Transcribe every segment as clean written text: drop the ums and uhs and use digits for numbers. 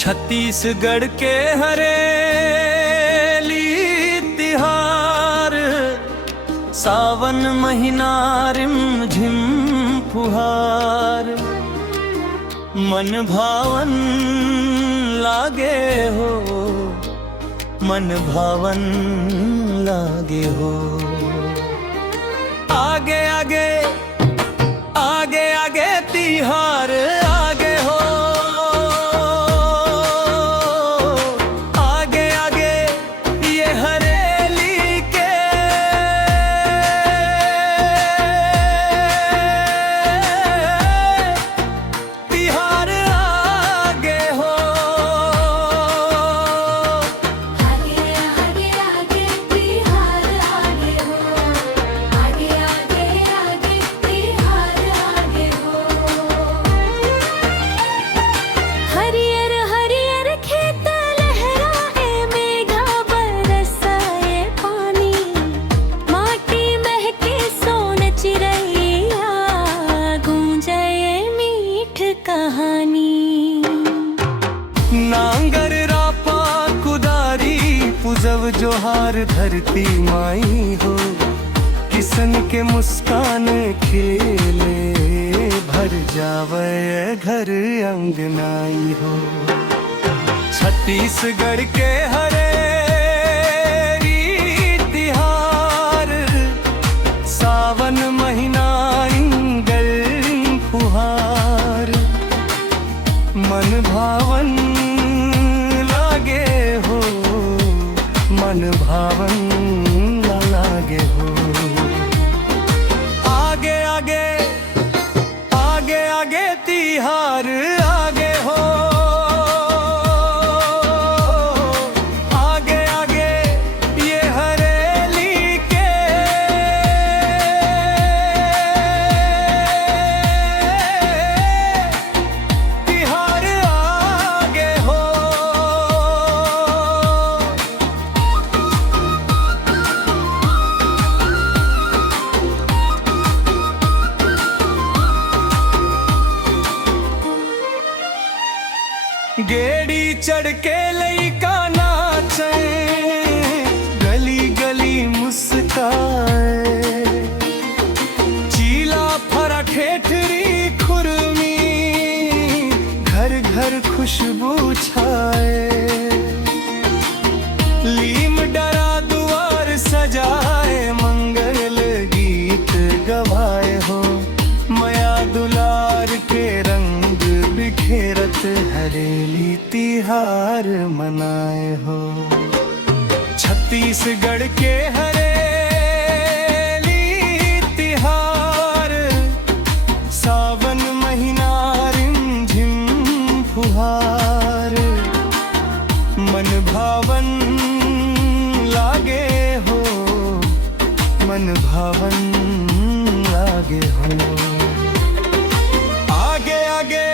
छत्तीसगढ़ के हरेली तिहार, सावन महीना रिम झिम फुहार, मन भावन लागे हो, मन भावन लागे हो। आगे आगे आगे आगे तिहार आगे हो, आगे आगे ये हरेली के तिहार आगे हो। आगे आगे आगे तिहार आगे हो, आगे आगे आगे तिहार आगे हो। हरियर हरियर खेत लहराए, मेघा बरसाए पानी, माटी महके सोन चिरैया, गूंजे मीठ कहानी। नांगर रापा कुदारी पुजब जोहार धरती माई हो, किसन के मुस्कान खेले भर जावे घर अंगनाई हो। छत्तीसगढ़ के हरेली तिहार, सावन महीना इंगल फुहार, मन भावन लागे हो, मन भावन लागे हो। आगे आगे आगे आगे तिहार आगे हो, आगे आगे ये हरेली के तिहार आगे हो। गेड़ी चढ़ के लइका नाचे, गली गली मुस्काए, चीला फरा ठेठरी खुरमी, घर घर खुशबू छाए, लीम डरा दुआर सजाए, मंगल गीत गवाए हो, माया दुलार के रंग बिखेरत हरेली तिहार मनाए हो। छत्तीसगढ़ के हरेली तिहार, सावन महीना रिम झिम फुहार, मन भावन लागे हो, मन भावन लागे हो। आगे आगे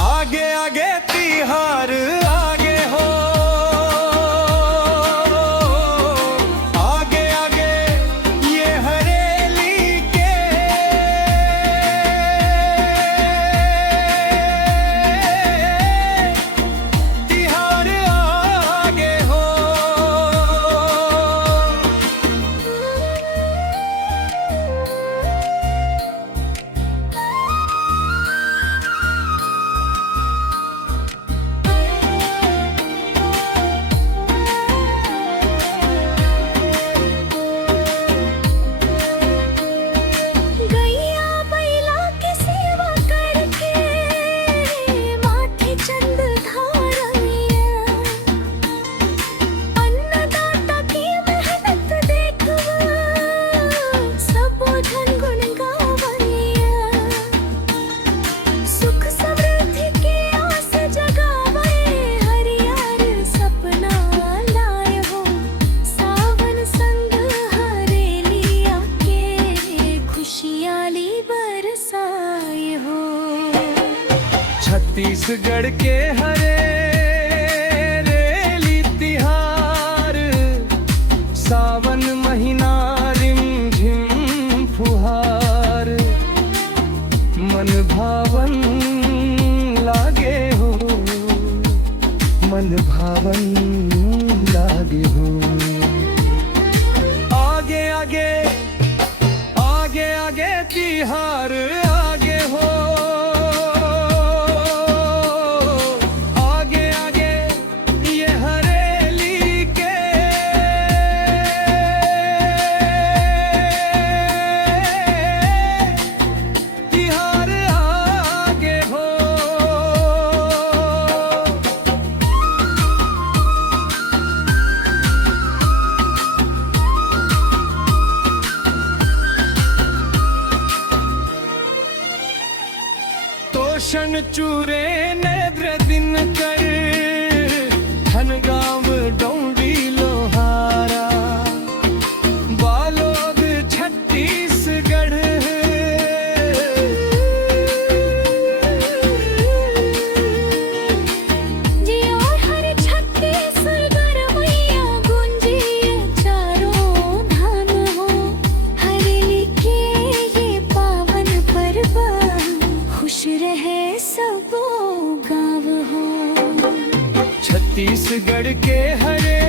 आगे आगे तिहार आगे हो, आगे आगे ये हरेली के तिहार आगे हो। गैया बैला की सेवा करके, माथे चंद धारैया, अन्नदाता की मेहनत देखवा, सब जन गुण गावैया, सुख समृद्धि की आस जगावे, हरियर सपना लाए हो, सावन संग हरेलिया के, खुशियाली बरसाए हो। छत्तीसगढ़ के हरेली तिहार, सावन महीना रिम झिम फुहार, मन भावन लागे हो, मन भावन लागे हो। आगे आगे आगे आगे तिहार आगे हो, आगे आगे ये हरेली के तिहार आगे हो। तोषण चूरे नेत्र दिन कर, धन गांव डोंडी लोहारा, बालोद छत्तीसगढ़ जी और हर छत्तीसगढ़ मैया गूंजिए चारों धाम हो। हरेली के ये पावन पर्व, खुश रहे सबो गाँव हो। छत्तीसगढ़ के हरे